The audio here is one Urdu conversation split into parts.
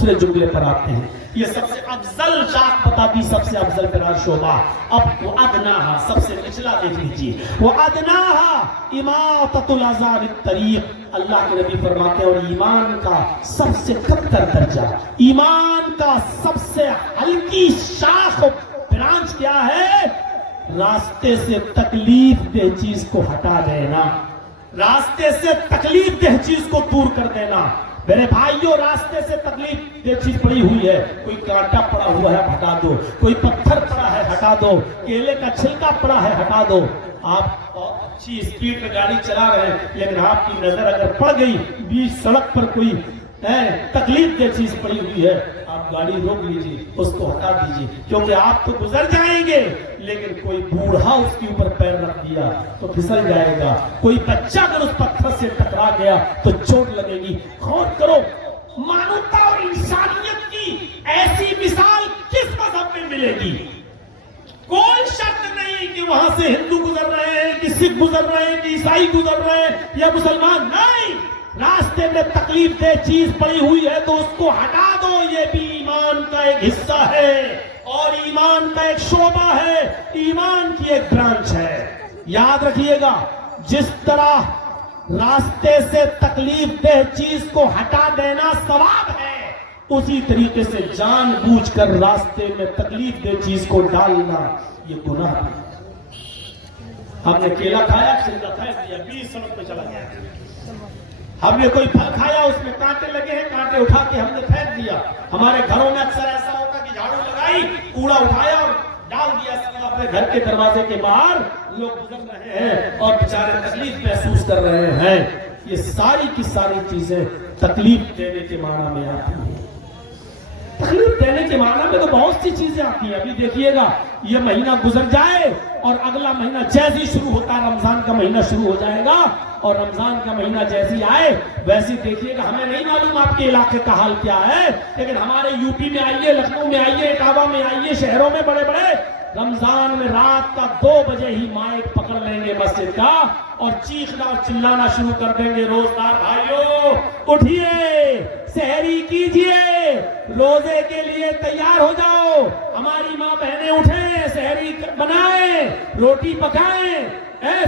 دوسرے جملے پر آتے ہیں. یہ سب سے افضل شاخ بتا دی, سب سے افضل قرار شعبہ. اب وَأَدْنَاهَا سب سے نچلا دیکھ لیجیے. وَأَدْنَاهَا إِمَاطَةُ الْأَذَىٰ عَنِ الطَّرِيقِ. اللہ کے نبی فرماتے ہیں اور ایمان کا سب سے کمتر درجہ, ایمان کا سب سے ہلکی شاخ برانچ کیا ہے؟ راستے سے تکلیف دہ چیز کو ہٹا دینا, راستے سے تکلیف دہ چیز کو دور کر دینا. میرے بھائیوں, راستے سے تکلیف دہ چیز پڑی ہوئی ہے, کوئی کانٹا پڑا ہوا ہے ہٹا دو, کوئی پتھر پڑا ہے ہٹا دو, کیلے کا چھلکا پڑا ہے ہٹا دو. آپ بہت اچھی اسپیڈ میں گاڑی چلا رہے ہیں, لیکن آپ کی نظر اگر پڑ گئی بیچ سڑک پر کوئی تکلیف دہ چیز پڑی ہوئی ہے, آپ گاڑی روک لیجیے, اس کو ہٹا دیجیے, کیونکہ آپ تو گزر جائیں گے, لیکن کوئی بوڑھا اس کے اوپر پیر رکھ دیا تو پھسل جائے گا, کوئی بچہ اگر اس پتھر سے ٹکرا گیا تو چوٹ لگے گی. غور کرو, مانوتا اور انسانیت کی ایسی مثال کس مذہب میں ملے گی؟ کوئی شک نہیں کہ وہاں سے ہندو گزر رہے ہیں, کہ سکھ گزر رہے ہیں, کہ عیسائی گزر رہے ہیں یا مسلمان, نہیں. راستے میں تکلیف دہ چیز پڑی ہوئی ہے تو اس کو ہٹا دو, یہ بھی ایمان کا ایک حصہ ہے اور ایمان کا ایک شعبہ ہے, ایمان کی ایک برانچ ہے. یاد رکھیے گا, جس طرح راستے سے تکلیف دہ چیز کو ہٹا دینا ثواب ہے, اسی طریقے سے جان بوجھ کر راستے میں تکلیف دہ چیز کو ڈالنا یہ گناہ ہے. ہم نے کیلا کھایا, چھلکا پھینک دیا, 20 سڑک پہ چلا گیا. ہم نے کوئی پھل کھایا, اس میں کانٹے لگے ہیں, کانٹے اٹھا کے ہم نے پھینک دیا. ہمارے گھروں میں اکثر ایسا ہوتا کہ جھاڑو لگائی, کوڑا اٹھایا اور ڈال دیا اپنے گھر کے دروازے کے باہر. لوگ گزر رہے ہیں اور بیچارے تکلیف محسوس کر رہے ہیں. یہ ساری کی ساری چیزیں تکلیف دینے کے معنی میں آتی ہیں. تکلیف دینے کے معنی میں تو بہت سی چیزیں آتی ہیں. ابھی دیکھیے گا, یہ مہینہ گزر جائے اور اگلا مہینہ جیسے شروع ہوتا ہے, رمضان کا مہینہ شروع ہو جائے گا, اور رمضان کا مہینہ جیسی آئے ویسے دیکھیے گا. ہمیں نہیں معلوم آپ کے علاقے کا حال کیا ہے, لیکن ہمارے یو پی میں آئیے, لکھنؤ میں آئیے, اٹاوا میں آئیے, شہروں میں بڑے بڑے رمضان میں رات کا 2 بجے ہی مائک پکڑ لیں گے مسجد کا اور چیخنا اور چلانا شروع کر دیں گے, روزدار بھائیوں اٹھیے, سحری کیجئے, روزے کے لیے تیار ہو جاؤ. ہماری ماں بہنیں اٹھیں, سحری بنائیں, روٹی پکائیں,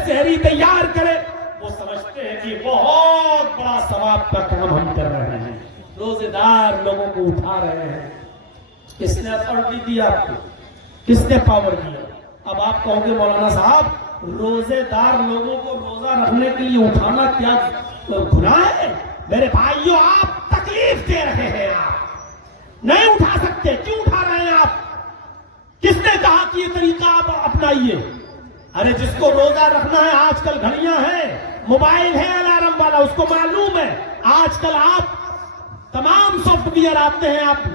سحری تیار کریں. وہ سمجھتے ہیں کہ بہت بڑا ثواب کا کام ہم کر رہے ہیں, روزے دار لوگوں کو اٹھا رہے ہیں. کس نے اتھارٹی دی آپ کو؟ کس نے پاور دیا؟ اب آپ کہو گے مولانا صاحب, روزے دار لوگوں کو روزہ رکھنے کے لیے اٹھانا کیا گناہ ہے؟ میرے بھائیوں, آپ تکلیف دے رہے ہیں, آپ نہیں اٹھا سکتے. کیوں اٹھا رہے ہیں آپ؟ کس نے کہا کہ یہ طریقہ آپ اپنائیے؟ ارے جس کو روزہ رکھنا ہے, آج کل گھڑیاں ہیں, موبائل ہے الارم والا, اس کو معلوم ہے. آج کل آپ تمام سافٹ ویئر آتے ہیں, آپ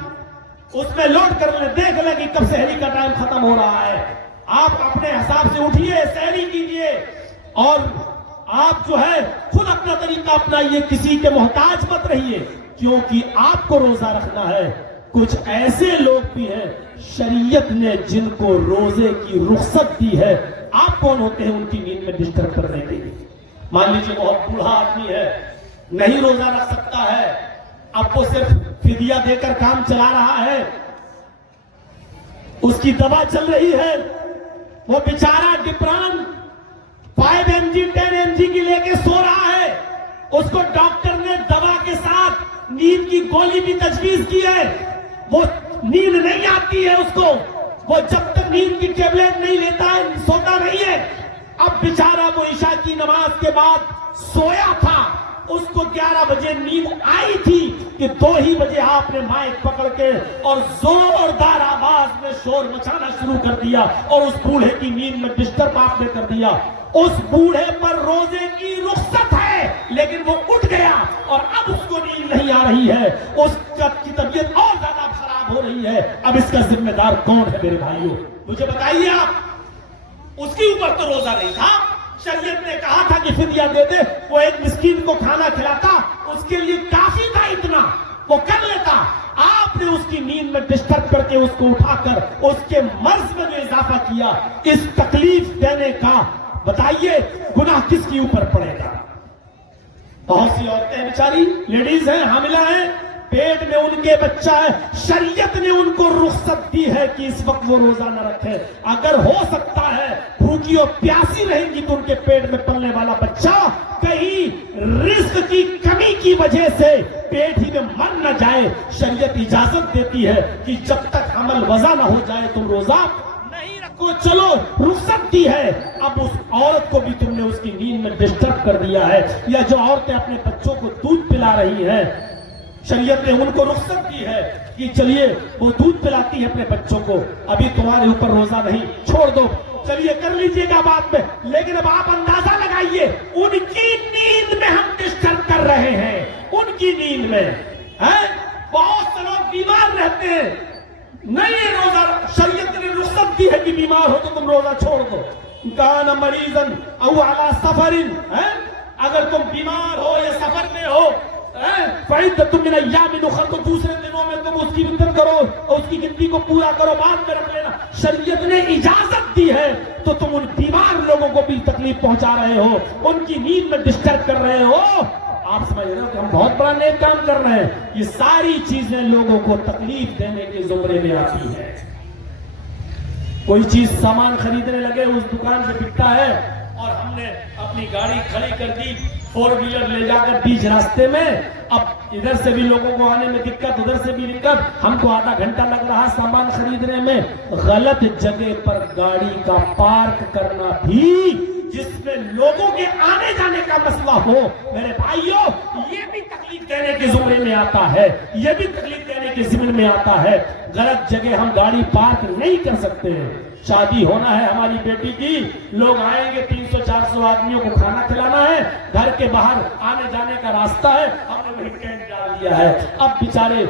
اس میں لوڈ کر لیں, دیکھ لیں کہ کب سحری کا ٹائم ختم ہو رہا ہے. آپ اپنے حساب سے اٹھیے, سحری کیجئے, اور آپ جو ہے خود اپنا طریقہ اپنائیے, کسی کے محتاج مت رہیے, کیونکہ آپ کو روزہ رکھنا ہے. کچھ ایسے لوگ بھی ہیں شریعت نے جن کو روزے کی رخصت دی ہے, آپ کون ہوتے ہیں ان کی نیند میں ڈسٹرب کرنے کے لیے؟ مان لیجیے بہت بوڑھا آدمی ہے, نہیں روزہ رکھ سکتا ہے, اب وہ صرف فدیہ دے کر کام چلا رہا ہے, اس کی دوا چل رہی ہے, وہ بیچارہ ڈپران 5 mg 10 mg کی لے کے سو رہا ہے. اس کو ڈاکٹر نے دوا کے ساتھ نیند کی گولی بھی تجویز کی ہے, وہ نیند نہیں آتی ہے اس کو, وہ جب تک نیند کی ٹیبلٹ نہیں لیتا ہے سوتا نہیں ہے. اب بیچارہ وہ عشاء کی نماز کے بعد سویا تھا, اس کو 11 بجے نیند آئی تھی کہ 2 ہی بجے آپ نے مائک پکڑ کے اور زوردار آواز میں شور مچانا شروع کر دیا, اور اس بوڑھے کی نیند میں ڈسٹرب آپ نے کر دیا. اس بوڑھے پر روزے کی رخصت ہے, لیکن وہ اٹھ گیا اور اب اس کو نیند نہیں آ رہی ہے, اس کی طبیعت اور زیادہ خراب ہو رہی ہے. اب اس کا ذمہ دار کون ہے میرے بھائیوں؟ مجھے بتائیے آپ. اس کے اوپر تو روزہ نہیں تھا, شریعت نے کہا تھا کہ فدیہ دے دے, وہ ایک مسکین کو کھانا کھلاتا, اس کے لیے کافی تھا, اتنا وہ کر لیتا. آپ نے اس کی نیند میں ڈسٹرب کر کے اس کو اٹھا کر اس کے مرض میں جو اضافہ کیا, اس تکلیف دینے کا بتائیے گناہ کس کے اوپر پڑے گا؟ بہت سی عورتیں بیچاری لیڈیز ہیں, حاملہ ہیں, پیٹ میں ان کے بچہ ہے، شریعت نے ان کو رخصت دی ہے کہ اس وقت وہ روزہ نہ رکھے. اگر ہو سکتا ہے بھوکی اور پیاسی رہیں گی تو ان کے پیٹ میں پلنے والا بچہ کہیں رزق کی کمی کی وجہ سے پیٹ ہی میں مر نہ جائے. شریعت اجازت دیتی ہے کہ جب تک حمل وضع نہ ہو جائے تم روزہ نہیں رکھو. چلو رخصت دی ہے، اب اس عورت کو بھی تم نے اس کی نیند میں ڈسٹرب کر دیا ہے. یا جو عورتیں اپنے بچوں کو دودھ پلا رہی ہیں، شریعت نے ان کو رخصت دی ہے کہ چلیے وہ دودھ پلاتی ہے اپنے بچوں کو، ابھی تمہارے اوپر روزہ نہیں، چھوڑ دو، چلیے کر لیجئے گا بعد میں. لیکن اب آپ اندازہ لگائیے ان کی نیند میں ہم ڈسٹرب کر رہے ہیں. ان کی نیند میں بہت سے لوگ بیمار رہتے ہیں، نہیں روزہ شریعت نے رخصت دی ہے کہ بیمار ہو تو تم روزہ چھوڑ دو. کان مریضن او علی سفر، اگر تم بیمار ہو یا سفر میں ہو فعدۃ من ایام اخر، تو دوسرے دنوں میں تم اس کی گنتی کرو اور اس کی گنتی کو پورا کرو، بعد میں رکھ لینا. شریعت نے اجازت دی ہے تو تم ان بیمار لوگوں کو بھی تکلیف پہنچا رہے ہو، ان کی نیند میں ڈسٹرب کر رہے ہو. آپ سمجھ رہے ہو کہ ہم بہت بڑا نیک کام کر رہے ہیں. یہ ساری چیزیں لوگوں کو تکلیف دینے کے زمرے میں آتی ہے. کوئی چیز سامان خریدنے لگے، اس دکان پہ بکتا ہے اور ہم نے اپنی گاڑی کھڑی کر دی، 4 ویلر لے جا کر بیچ راستے میں. اب ادھر سے بھی لوگوں کو آنے میں دقت، ادھر سے بھی دقت، ہم کو آدھا گھنٹہ لگ رہا سامان خریدنے میں. غلط جگہ پر گاڑی کا پارک کرنا بھی جس میں لوگوں کے آنے جانے کا مسئلہ ہو، میرے بھائیوں یہ بھی تکلیف دینے کے زمرے میں آتا ہے، یہ بھی تکلیف دینے کے ضمن میں آتا ہے. غلط جگہ ہم گاڑی پارک نہیں کر سکتے. شادی ہونا ہے ہماری بیٹی کی، لوگ آئیں گے، 300-400 آدمیوں کو کھانا کھلانا ہے، گھر کے باہر آنے جانے کا راستہ ہے، ہم نے وہی ٹینٹ ڈال دیا ہے. اب بیچارے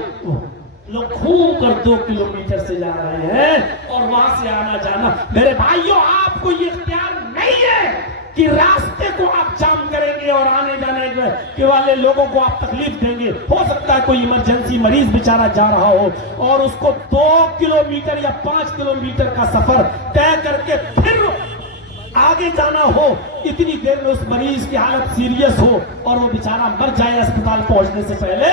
لوگ گھوم کر 2 کلومیٹر سے جا رہے ہیں اور وہاں سے آنا جانا. میرے بھائیوں آپ کو یہ اختیار نہیں ہے کہ راستے کو آپ جام کریں گے اور آنے جانے کے والے لوگوں کو آپ تکلیف دیں گے. ہو سکتا ہے کوئی ایمرجنسی مریض بیچارہ جا رہا ہو اور اس کو 2 کلومیٹر یا 5 کلومیٹر کا سفر طے کر کے پھر آگے جانا ہو، اتنی دیر میں اس مریض کی حالت سیریس ہو اور وہ بیچارہ مر جائے اسپتال پہنچنے سے پہلے،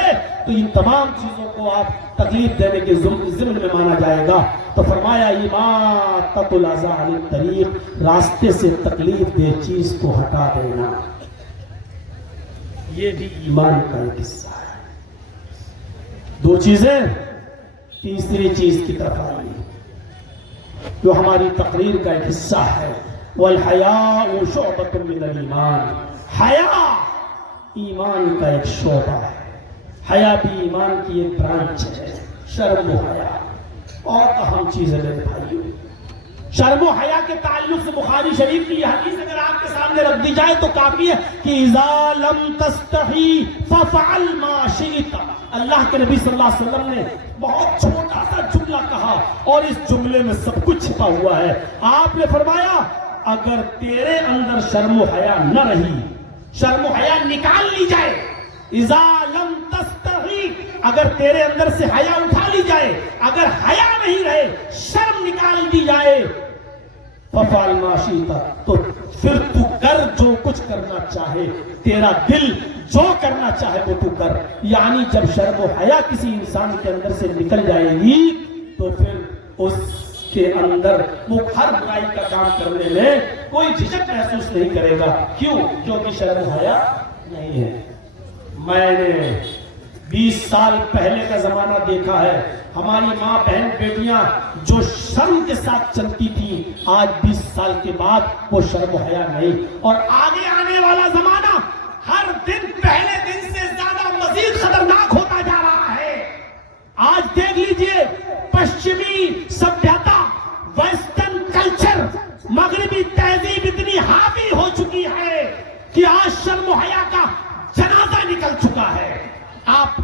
تو ان تمام چیزوں کو آپ تکلیف دینے کے ضمن میں مانا جائے گا. تو فرمایا اماطۃ الاذی عن الطریق، راستے سے تکلیف دہ چیز کو ہٹا دینا، یہ بھی ایمان کا ایک حصہ ہے. 2 چیزیں، تیسری چیز کی طرف آئیے جو ہماری تقریر کا ایک حصہ ہے. والحیاء شعبۃ من الایمان، حیا ایمان کا ایک شعبہ ہے. حیا بھی ایمان کی ایک برانچ ہے. شرم و حیا اور اہم چیز ہے میرے بھائیوں. شرم و حیا کے تعلق سے بخاری شریف کی یہ حدیث اگر آپ کے سامنے رکھ دی جائے تو کافی ہے کہ اذا لم تستحی ففعل ما شئت. اللہ کے نبی صلی اللہ علیہ وسلم نے بہت چھوٹا سا جملہ کہا اور اس جملے میں سب کچھ چھپا ہوا ہے. آپ نے فرمایا اگر تیرے اندر شرم و حیا نہ رہی، شرم و حیا نکال لی جائے، اذا لم تستحی، اگر تیرے اندر سے حیا اٹھا لی جائے، اگر حیا نہیں رہے، شرم نکال دی جائے، ففعل ما شئت، تو پھر تو کر جو کچھ کرنا چاہے، تیرا دل جو کرنا چاہے وہ تو کر. یعنی جب شرم و حیا کسی انسان کے اندر سے نکل جائے گی تو پھر اس کے اندر وہ ہر برائی کا کام کرنے میں کوئی جھجک محسوس نہیں کرے گا. کیوں؟ کیونکہ شرم و حیا نہیں ہے. میں نے 20 سال پہلے کا زمانہ دیکھا ہے. ہماری ماں بہن بیٹیاں جو شرم کے ساتھ چلتی تھی، آج 20 سال کے بعد وہ شرم و حیا نہیں. اور آگے آنے والا زمانہ ہر دن پہلے دن سے زیادہ مزید خطرناک ہوتا جا رہا ہے. آج دیکھ لیجئے پشچمی سبھیتا، ویسٹرن کلچر، مغربی تہذیب اتنی حاوی ہو چکی ہے کہ آج شرم و حیا کا جنازہ نکل چکا ہے. آپ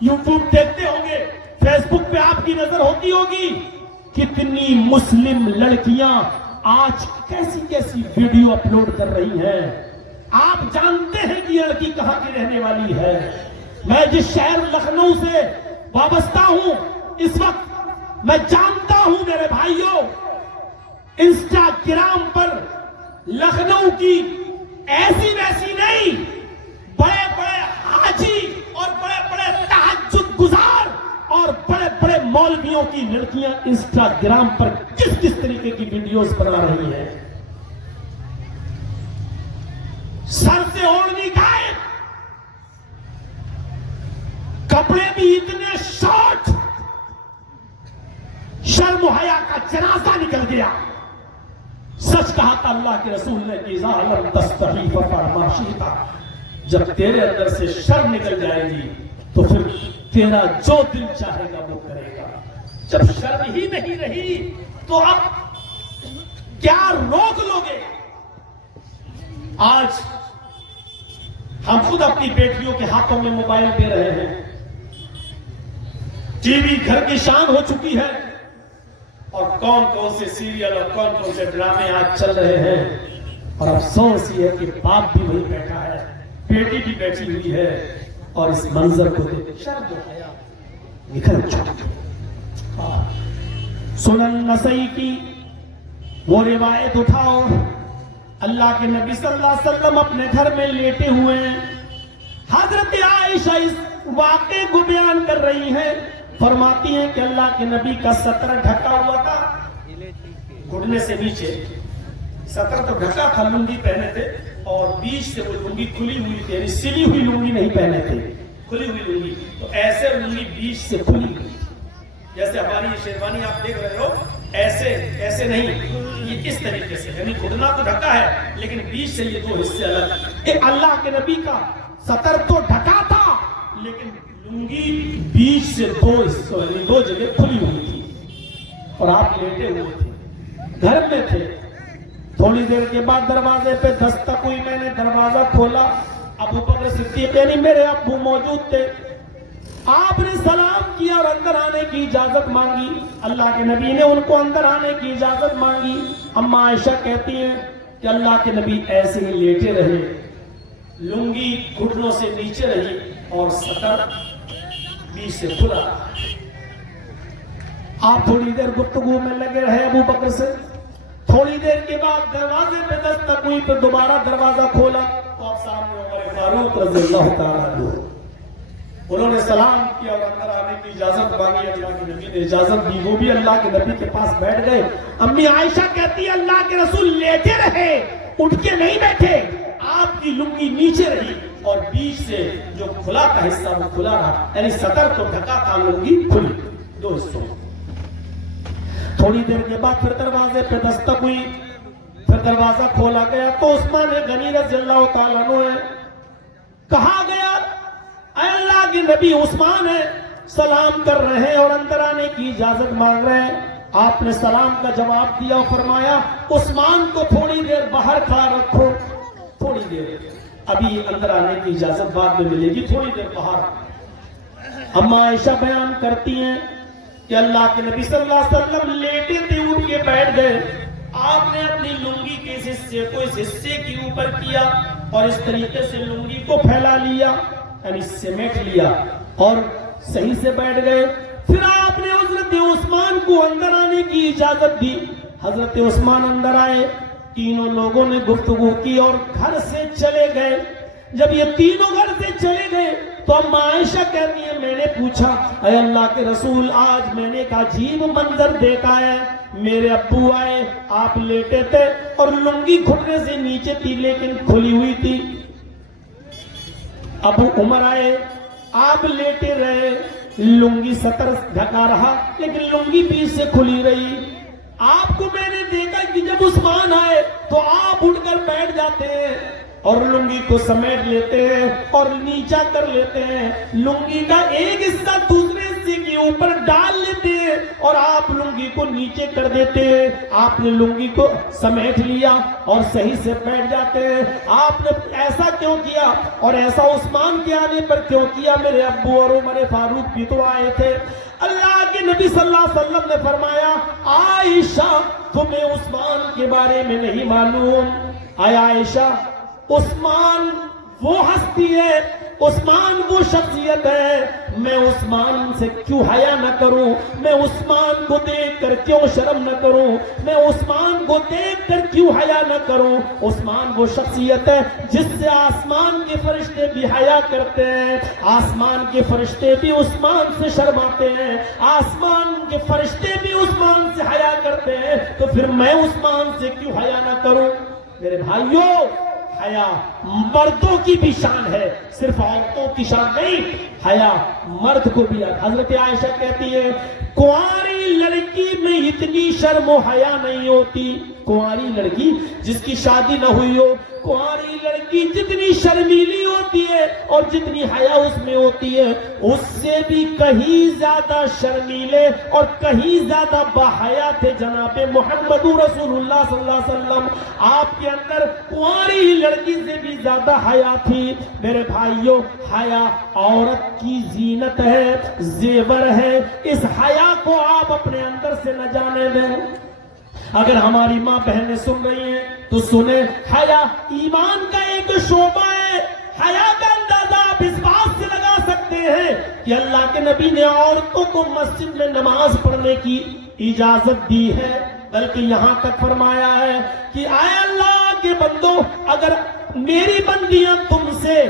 یوٹیوب دیکھتے ہوں گے، فیس بک پہ آپ کی نظر ہوتی ہوگی، کتنی مسلم لڑکیاں آج کیسی کیسی ویڈیو اپلوڈ کر رہی ہیں. آپ جانتے ہیں کہ یہ لڑکی کہاں کی رہنے والی ہے. میں جس شہر لکھنؤ سے وابستہ ہوں اس وقت میں جانتا ہوں میرے بھائیوں، انسٹاگرام پر لکھنؤ کی ایسی ویسی نہیں، بڑے بڑے حاجی اور بڑے بڑے تہجد جوانیوں کی لڑکیاں انسٹاگرام پر کس کس طریقے کی ویڈیوز بنا رہی ہیں، سر سے اوڑھنی غائب، کپڑے بھی اتنے شارٹ، شرم و حیا کا جنازہ نکل گیا۔ سچ کہا تھا اللہ کے رسول نے کہ اذا لم تستحی فافعل ما شئت، جب تیرے اندر سے شرم نکل جائے گی تو پھر تیرا جو دل چاہے گا وہ کرے گا۔ جب شرم ہی نہیں رہی تو اب کیا روک لوگے؟ آج ہم خود اپنی بیٹیوں کے ہاتھوں میں موبائل دے رہے ہیں، ٹی وی گھر کی شان ہو چکی ہے، اور کون کون سے سیریل اور کون کون سے ڈرامے آج چل رہے ہیں، اور افسوس یہ ہے کہ باپ بھی وہی بیٹھا ہے، بیٹی بھی بیٹھی ہوئی ہے، اور اس منظر کو دیکھ شرم و حیا نکل چکی۔ سنن نسائی کی وہ روایت اٹھاؤ، اللہ کے نبی صلی اللہ علیہ وسلم اپنے گھر میں لیٹے ہوئے ہیں، حضرت عائشہ اس واقعے کو بیان کر رہی ہیں، فرماتی ہیں کہ اللہ کے نبی کا ستر ڈھکا ہوا تھا گھٹنے سے نیچے، ستر تو ڈھکا تھا، لنگی پہنے تھے، اور بیچ سے وہ لنگی کھلی ہوئی تھی، یعنی سلی ہوئی لنگی نہیں پہنے تھے، کھلی ہوئی لنگی، تو ایسے لنگی بیچ سے کھلی ہوئی، جیسے ہماری شیروانی آپ دیکھ رہے ہو، ایسے نہیں، یہ اس طریقے سے، یعنی گھٹنا تو ڈھکا ہے لیکن بیچ سے یہ دو حصے الگ۔ اللہ کے نبی کا ستر تو ڈھکا تھا لیکن لنگی بیچ سے دو حصوں، یعنی دو جگہ کھلی ہوئی تھی، اور آپ لیٹے ہوئے تھے، گھر میں تھے۔ تھوڑی دیر کے بعد دروازے پہ دستک ہوئی، میں نے دروازہ کھولا، ابو بکر صدیق یعنی میرے ابو موجود تھے، آپ نے سلام کیا اور اندر آنے کی اجازت مانگی، اللہ کے نبی نے ان کو اندر آنے کی اجازت مانگی۔ اما عائشہ کہتی ہیں کہ اللہ کے نبی ایسے ہی لیٹے رہے، لنگی گھٹنوں سے نیچے رہی اور ستر بیچ سے کھلا رہا۔ آپ تھوڑی دیر گفتگو میں لگے رہے ابو بکر سے، تھوڑی دیر کے بعد دروازے پہ دستک ہوئی، پھر دوبارہ دروازہ کھولا تو آپ سامنے عمر فاروق رضی اللہ تعالیٰ عنہ، انہوں نے سلام کیا اور اندر آنے کی اجازت مانگی، اللہ کے نبی نے اجازت دی، وہ بھی اللہ کے نبی کے پاس بیٹھ گئے۔ امی عائشہ کہتی ہے اللہ کے رسول لیٹے رہے، اٹھ کے نہیں بیٹھے، آپ کی لنگی نیچے رہی اور بیچ سے جو کھلا کا حصہ وہ کھلا رہا، یعنی ستر تو ڈھکا تھا، لنگی کھلی، دو حصوں۔ تھوڑی دیر کے بعد پھر دروازے پہ دستک ہوئی، پھر دروازہ کھولا گیا تو عثمان غنی رضی اللہ تعالیٰ عنہ ہے، کہا گیا اے اللہ کے نبی عثمان ہے، سلام کر رہے ہیں اور اندر آنے کی اجازت مانگ رہے ہیں۔ آپ نے سلام کا جواب دیا اور فرمایا عثمان کو تھوڑی دیر باہر کھڑا رکھو، تھوڑی دیر، ابھی اندر آنے کی اجازت بعد میں ملے گی، تھوڑی دیر باہر۔ اما عائشہ بیان کرتی ہیں کہ اللہ کے نبی صلی اللہ علیہ وسلم لیٹے تھے، اٹھ کے بیٹھ گئے، آپ نے اپنی لنگی کے اس حصے کو اس حصے کے اوپر کیا اور اس طریقے سے لنگی کو پھیلا لیا، یعنی سمیٹ لیا اور صحیح سے بیٹھ گئے۔ پھر آپ نے حضرت عثمان کو اندر آنے کی اجازت دی، حضرت عثمان اندر آئے، تینوں لوگوں نے گفتگو کی اور گھر سے چلے گئے۔ جب یہ تینوں گھر سے چلے گئے تو اما عائشہ کہتی ہے میں نے پوچھا اے اللہ کے رسول آج میں نے ایک عجیب منظر دیکھا ہے، میرے ابو آئے، آپ لیٹے تھے اور لنگی گھٹنے سے نیچے تھی لیکن کھلی ہوئی تھی، ابو عمر آئے، آپ لیٹے رہے، لنگی ستر ڈھکا رہا لیکن لنگی بیچ سے کھلی رہی۔ آپ کو میں نے دیکھا کہ جب عثمان آئے تو آپ اٹھ کر بیٹھ جاتے ہیں اور لنگی کو سمیٹ لیتے ہیں اور نیچا کر لیتے ہیں، لنگی کا ایک حصہ دوسرے حصے کے اوپر ڈال لیتے ہیں اور آپ لنگی کو نیچے کر دیتے ہیں۔ آپ نے لنگی کو سمیٹ لیا اور صحیح سے بیٹھ جاتے ہیں۔ آپ نے ایسا کیوں کیا اور ایسا عثمان کے آنے پر کیوں کیا؟ میرے ابو اور عمر فاروق بھی تو آئے تھے۔ اللہ کے نبی صلی اللہ علیہ وسلم نے فرمایا عائشہ تمہیں عثمان کے بارے میں نہیں معلوم؟ آیا عائشہ عثمان وہ ہستی ہے عثمان وہ شخصیت ہے، میں عثمان سے کیوں حیا نہ کروں، میں عثمان کو دیکھ کر کیوں شرم نہ کروں، میں عثمان کو دیکھ کر کیوں حیا نہ کروں۔ عثمان وہ شخصیت ہے جس سے آسمان کے فرشتے بھی حیا کرتے ہیں، آسمان کے فرشتے بھی عثمان سے شرماتے ہیں، آسمان کے فرشتے بھی عثمان سے حیا کرتے ہیں، تو پھر میں عثمان سے کیوں حیا نہ کروں؟ میرے بھائیوں، حیا مردوں کی بھی شان ہے، صرف عورتوں کی شان نہیں، حیا مرد کو بھی ہے۔ حضرت عائشہ کہتی ہے کنواری لڑکی میں اتنی شرم و حیا نہیں ہوتی، کنواری لڑکی جس کی شادی نہ ہوئی ہو، کنواری لڑکی جتنی شرمیلی ہوتی ہے اور جتنی حیا اس میں ہوتی ہے، اس سے بھی کہیں زیادہ شرمیلے اور کہیں زیادہ باحیا تھے جناب محمد رسول اللہ صلی اللہ علیہ وسلم۔ آپ کے اندر کنواری لڑکی سے بھی زیادہ حیا تھی۔ میرے بھائیوں، حیا عورت کی زینت ہے، زیور ہے، اس حیا کو آپ اپنے اندر سے نہ جانے دیں۔ اگر ہماری ماں بہنیں سن رہی ہیں تو سنیں، حیا ایمان کا ایک شعبہ ہے۔ حیا کا اندازہ آپ اس بات سے لگا سکتے ہیں کہ اللہ کے نبی نے عورتوں کو مسجد میں نماز پڑھنے کی اجازت دی ہے، بلکہ یہاں تک فرمایا ہے کہ اے اللہ کے بندو، اگر میری بندیاں تم سے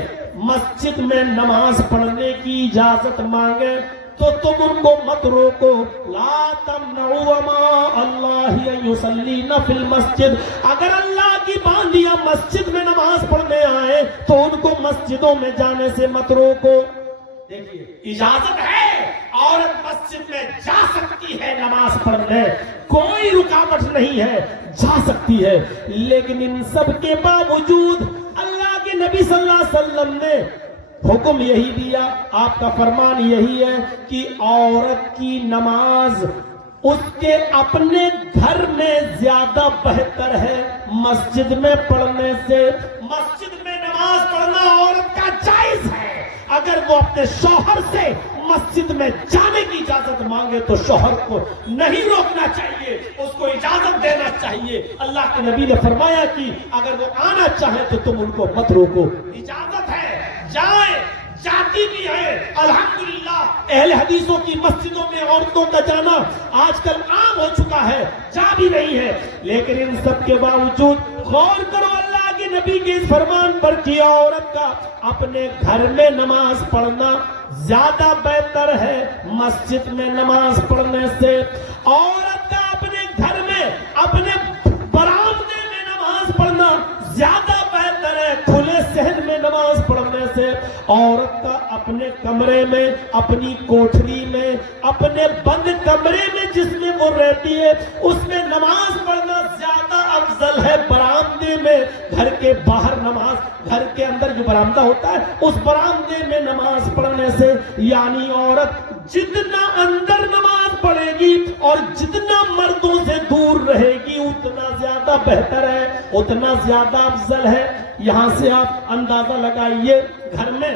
مسجد میں نماز پڑھنے کی اجازت مانگے تو تم ان کو مت روکو، لا تمنعوا ماء اللہ ان یصلین فی المسجد۔ اگر اللہ کی باندیاں مسجد میں نماز پڑھنے آئے تو ان کو مسجدوں میں جانے سے مت روکو۔ دیکھیے، اجازت ہے، عورت مسجد میں جا سکتی ہے نماز پڑھنے، کوئی رکاوٹ نہیں ہے، جا سکتی ہے، لیکن ان سب کے باوجود اللہ کے نبی صلی اللہ علیہ وسلم نے حکم یہی دیا، آپ کا فرمان یہی ہے کہ عورت کی نماز اس کے اپنے گھر میں زیادہ بہتر ہے مسجد میں پڑھنے سے۔ مسجد میں نماز پڑھنا عورت کا جائز ہے، اگر وہ اپنے شوہر سے مسجد میں جانے کی اجازت مانگے تو شوہر کو نہیں روکنا چاہیے، اس کو اجازت دینا چاہیے۔ اللہ کے نبی نے فرمایا کہ اگر وہ آنا چاہے تو تم ان کو مت روکو، اجازت ہے، جائیں، جاتی بھی ہے۔ الحمدللہ اہل حدیثوں کی مسجدوں میں عورتوں کا جانا آج کل عام ہو چکا ہے، جا بھی رہی ہے، لیکن ان سب کے باوجود غور کرو اللہ کے نبی کے اس فرمان پر کہ عورت کا اپنے گھر میں نماز پڑھنا زیادہ بہتر ہے مسجد میں نماز پڑھنے سے۔ عورت کا اپنے گھر میں، اپنے برآمدے میں نماز پڑھنا زیادہ بہتر ہے کھلے صحن میں نماز پڑھنے سے۔ عورت کا اپنے کمرے میں، اپنی کوٹھری میں، اپنے بند کمرے میں جس میں وہ رہتی ہے اس میں نماز پڑھنا زیادہ افضل ہے برآمدے میں۔ گھر کے باہر نماز، گھر کے اندر جو برآمدہ ہوتا ہے اس برآمدے میں نماز پڑھنے سے، یعنی عورت جتنا اندر نماز پڑھے گی اور جتنا مردوں سے دور رہے گی اتنا زیادہ بہتر ہے، اتنا زیادہ افضل ہے۔ یہاں سے آپ اندازہ لگائیے، گھر میں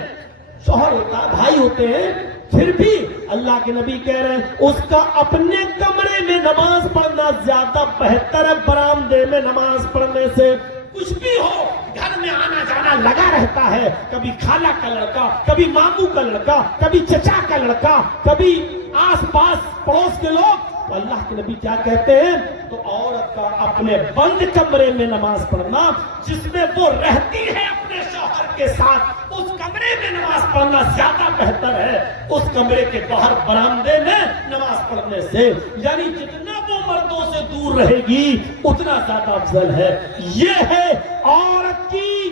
شوہر ہوتا ہے، بھائی ہوتے ہیں، پھر بھی اللہ کے نبی کہہ رہے ہیں اس کا اپنے کمرے میں نماز پڑھنا زیادہ بہتر ہے برآمدے میں نماز پڑھنے سے۔ کچھ بھی ہو، گھر میں آنا جانا لگا رہتا ہے، کبھی خالہ کا لڑکا، کبھی ماموں کا لڑکا، کبھی چچا کا لڑکا، کبھی آس پاس پڑوس کے لوگ، تو اللہ کے نبی کیا کہتے ہیں؟ تو عورت کا اپنے بند کمرے میں نماز پڑھنا، جس میں وہ رہتی ہے اپنے شوہر کے ساتھ، اس کمرے میں نماز پڑھنا زیادہ بہتر ہے اس کمرے کے باہر برآمدے میں نماز پڑھنے سے۔ یعنی جتنا وہ مردوں سے دور رہے گی اتنا زیادہ افضل ہے۔ یہ ہے عورت کی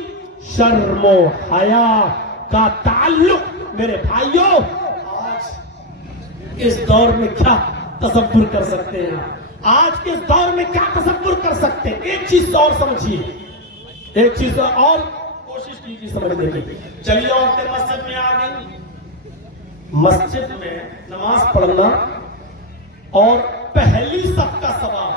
شرم و حیا کا تعلق۔ میرے بھائیوں، آج اس دور میں کیا تصور کر سکتے ہیں؟ آج کے اس دور میں کیا تصور کر سکتے ہیں؟ ایک چیز اور سمجھیے، ایک چیز اور کوشش کیجیے سمجھنے کی۔ چلیے عورتیں مسجد میں آ گئی، مسجد میں نماز پڑھنا اور پہلی صف کا ثواب،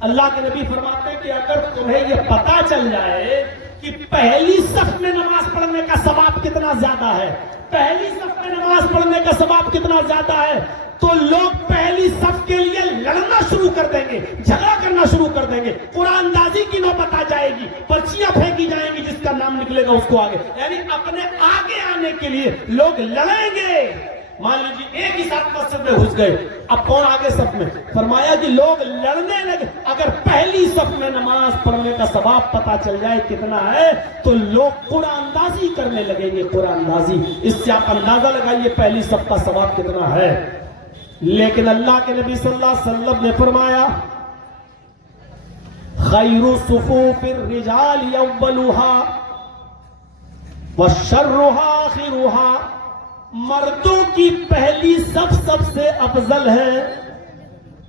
اللہ کے نبی فرماتے ہیں کہ اگر تمہیں یہ پتا چل جائے کہ پہلی صف میں نماز پڑھنے کا ثواب کتنا زیادہ ہے، پہلی صف میں نماز پڑھنے کا ثواب کتنا زیادہ ہے، تو لوگ پہلی صف کے لیے لڑنا شروع کر دیں گے، جھگڑا کرنا شروع کر دیں گے، قرآن اندازی کی نوبت آ جائے گی، پرچیاں پھینکی جائیں گی، جس کا نام نکلے گا اس کو آگے، یعنی اپنے آگے آنے کرنے کے لیے لوگ لڑیں گے. مان لیجیے ایک ہی ساتھ مسجد میں گھس گئے, اب کون آگے صف میں؟ فرمایا کہ لوگ لڑنے لگے. اگر پہلی صف میں نماز پڑھنے کا ثواب پتا چل جائے کتنا ہے تو لوگ قرآن اندازی کرنے لگیں گے. قرآن اندازی, اس سے آپ اندازہ لگائیے پہلی صف کا ثواب کتنا ہے. لیکن اللہ کے نبی صلی اللہ علیہ وسلم نے فرمایا خیر صفوف الرجال اولها وشرها آخرها, مردوں کی پہلی صف سب سے افضل ہے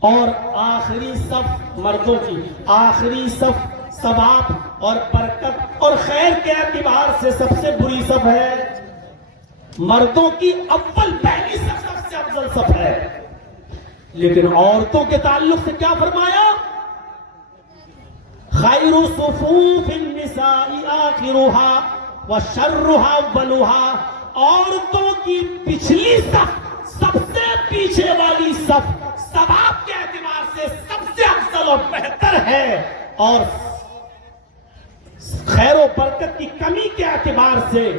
اور آخری صف مردوں کی آخری صف ثواب اور برکت اور خیر کے اعتبار سے سب سے بری صف ہے. مردوں کی اول پہلی صف سب سے افضل صف ہے. لیکن عورتوں کے تعلق سے کیا فرمایا؟ خیر صفوف النساء آخرها وشرها اولها, عورتوں کی پچھلی صف سب سے پیچھے والی صف ثواب کے اعتبار سے سب سے افضل اور بہتر ہے, اور خیر و برکت کی کمی کے اعتبار سے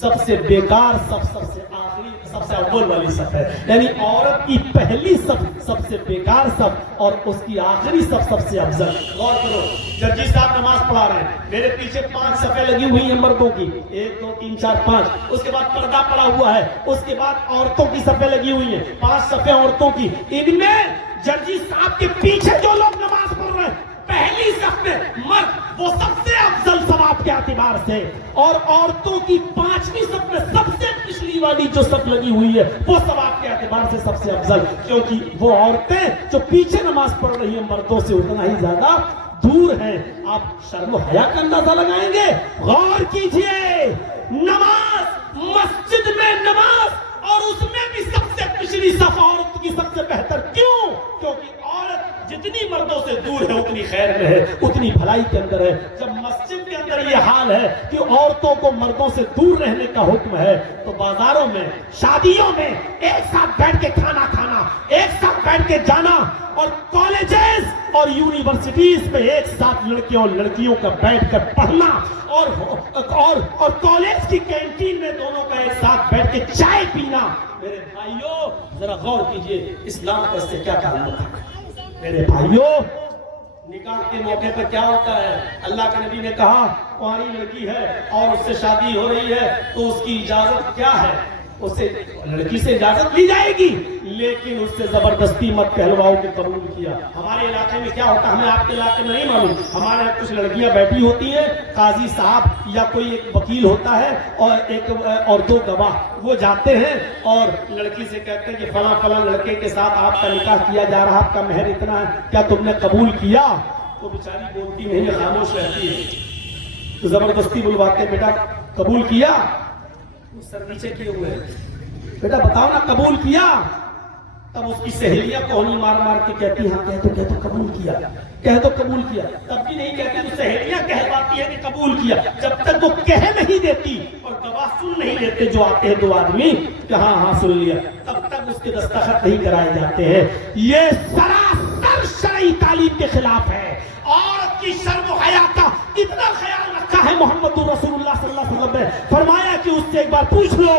سب سے بیکار صف سب سے آخری سب سے اول والی صف ہے. یعنی عورت کی پہلی صف سب سے بیکار صف اور اس کی آخری صف سب سے افضل. غور کرو, جرجی صاحب نماز پڑھا رہے ہیں, میرے پیچھے 5 صفیں لگی ہوئی ہیں مردوں کی, 1 2 3 4 5, اس کے بعد پردہ پڑا ہوا ہے, اس کے بعد عورتوں کی صفیں لگی ہوئی ہیں 5 صفیں عورتوں کی. ان میں جرجی صاحب کے پیچھے جو لوگ نماز پڑھ رہے ہیں پہلی صف میں مرد وہ سب سے افضل ثواب کے اعتبار سے, اور عورتوں کی 5ویں صف میں سب سے پچھلی والی جو صف لگی ہوئی ہے وہ ثواب کے اعتبار سے سب سے افضل, کیونکہ وہ عورتیں جو پیچھے نماز پڑھ رہی ہیں مردوں سے اتنا ہی زیادہ دور ہیں. آپ شرم و حیا کا اندازہ لگائیں گے. غور کیجئے, نماز مسجد میں نماز اور اس میں بھی سب سے پچھلی صف عورت کی سب سے بہتر. کیوں؟ کیونکہ عورت جتنی مردوں سے دور ہے اتنی خیر میں ہے, اتنی بھلائی کے اندر ہے. جب مسجد کے اندر یہ حال ہے کہ عورتوں کو مردوں سے دور رہنے کا حکم ہے تو بازاروں میں شادیوں میں ایک ساتھ بیٹھ کے کھانا کھانا, ایک ساتھ بیٹھ کے جانا, اور کالجز اور یونیورسٹیز میں ایک ساتھ لڑکیوں اور لڑکیوں کا بیٹھ کر پڑھنا, اور کالج کی کینٹین میں دونوں کا ایک ساتھ بیٹھ کے چائے پینا. میرے بھائیوں ذرا غور کیجئے اسلام کا اس سے کیا تعلق ہے. میرے بھائیوں, نکاح کے موقع پر کیا ہوتا ہے؟ اللہ کے نبی نے کہا کواری لڑکی ہے اور اس سے شادی ہو رہی ہے تو اس کی اجازت کیا ہے؟ اسے لڑکی سے اجازت لی جائے گی, لیکن اس سے زبردستی مت کہلواؤ کہ قبول کیا. ہمارے علاقے میں کیا ہوتا ہے ہمیں آپ کے علاقے میں نہیں معلوم. ہمارے یہاں کچھ لڑکیاں بیٹھی ہوتی ہیں, قاضی صاحب یا کوئی ایک وکیل ہوتا ہے اور 2 گواہ, وہ جاتے ہیں اور لڑکی سے کہتے ہیں کہ فلاں فلاں لڑکے کے ساتھ آپ کا نکاح کیا جا رہا, آپ کا مہر اتنا ہے, کیا تم نے قبول کیا؟ تو بیچاری بولتی نہیں, خاموش رہتی ہے. تو زبردستی بلواتے ہیں, بیٹا قبول کیا؟ سر نیچے کیے ہوئے, بیٹا بتاؤ نا قبول کیا؟ تب اس کی سہیلیاں کوہنی مار مار کے کہتی ہیں کہہ تو قبول کیا, کہہ تو قبول کیا. تب بھی نہیں کہتے تو سہیلیاں کہواتی ہیں کہ قبول کیا. جب تک وہ کہہ نہیں دیتی اور گواہ سن نہیں لیتے جو آتے ہیں 2 آدمی کہ ہاں ہاں سن لیا, تب تک اس کے دستخط نہیں کرائے جاتے ہیں. یہ سراسر شرعی تعلیم کے خلاف ہے. عورت کی شرم و حیا کا اتنا خیال رکھا ہے محمد رسول اللہ صلی اللہ علیہ وسلم نے, فرمایا کہ اس سے ایک بار پوچھ لو,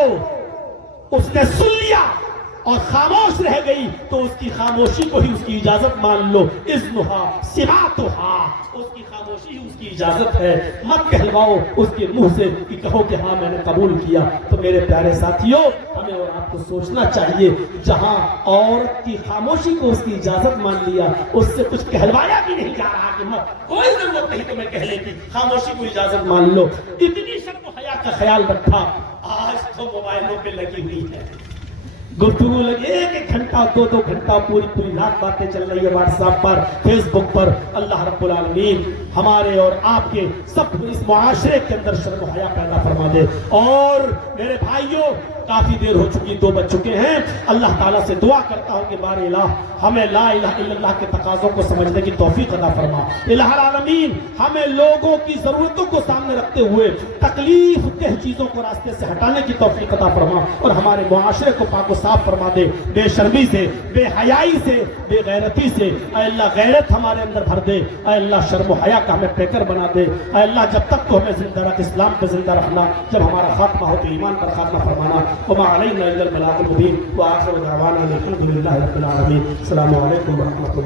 اس نے سن لیا اور خاموش رہ گئی تو اس کی خاموشی کو ہی اس کی اجازت مان لو. اذنھا سماعتھا, اس کی خاموشی ہی اس کی اجازت ہے. مت کہلواؤ اس کے منہ سے کہ کہو کہ ہاں میں نے قبول کیا. تو میرے پیارے ساتھیوں, ہمیں اور آپ کو سوچنا چاہیے, جہاں عورت کی خاموشی کو اس کی اجازت مان لیا, اس سے کچھ کہلوایا بھی نہیں جا رہا کہ مت, کوئی ضرورت نہیں تمہیں کہنے کی, خاموشی کو اجازت مان لو. اتنی شرم و حیا کا خیال رکھا. آج تو موبائلوں پہ لگی ہوئی ہے, گفتگو لگے 1 گھنٹہ 2 گھنٹہ پوری رات باتیں چل رہی ہے واٹس ایپ پر, فیس بک پر. اللہ رب العالمین ہمارے اور آپ کے سب اس معاشرے کے اندر شرم و حیا پیدا فرما دے. اور میرے بھائیوں, کافی دیر ہو چکی, 2 بج چکے ہیں. اللہ تعالیٰ سے دعا کرتا ہوں کہ بار الہ ہمیں لا الہ الا اللہ کے تقاضوں کو سمجھنے کی توفیق عطا فرما. الہ العالمین ہمیں لوگوں کی ضرورتوں کو سامنے رکھتے ہوئے تکلیف دہ چیزوں کو راستے سے ہٹانے کی توفیق عطا فرما, اور ہمارے معاشرے کو پاک و صاف فرما دے, بے شرمی سے، بے حیائی سے، بے غیرتی سے، اے اللہ غیرت ہمارے اندر بھر دے، اے اللہ شرم و حیا کا ہمیں پیکر بنا دے، اے اللہ جب تک تو ہمیں زندہ رکھ، اسلام پہ زندہ رکھنا، جب ہمارا خاتمہ ہو تو ایمان پر خاتمہ فرمانا۔ وما علینا الا البلاغ المبین، وآخر دعوانا الحمد للہ رب العالمین۔ السلام علیکم ورحمۃ اللہ۔